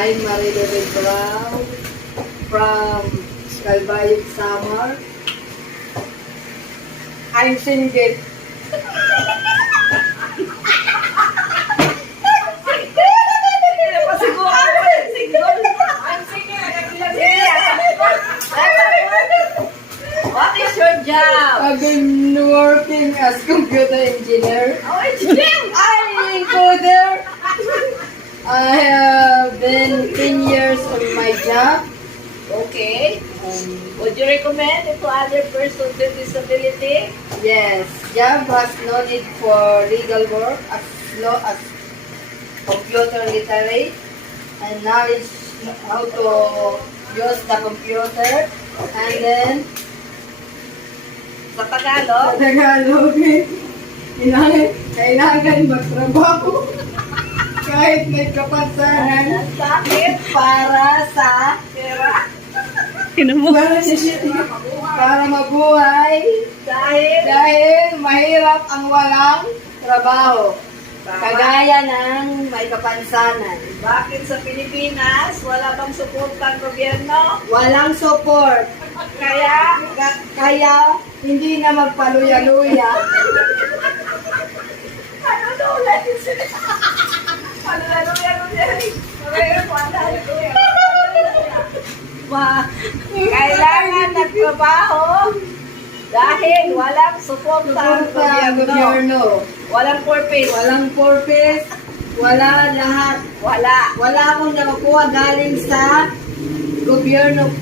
I'm Marilyn Brown from Calbayog, Samar. I'm single. What is your job? I've been working as computer engineer. Oh, engineer! I'm encoder. I have been 10 years on my job. Okay. Would you recommend it to other persons with disability? Yes, job has no need for legal work as long as computer literate and knowledge how to use the computer. And then, Sa Tagalog? sa Tagalog, kailangan magtrabaho kahit may kapansanan Bakit? para sa para mabuhay dahil mahirap ang walang trabaho. Kagaya ng may kapansanan. Bakit sa Pilipinas wala bang suportang gobyerno? Walang support. Kaya, Kaya hindi na magpaluya-luya. ano ulit? Ano yan? Kailangan ng trabaho dahil walang suportang Suporta ang gobyerno. gobyerno. Walang purpose. Walang purpose. Wala lahat. Wala. Wala akong nakukuha galing sa gobyerno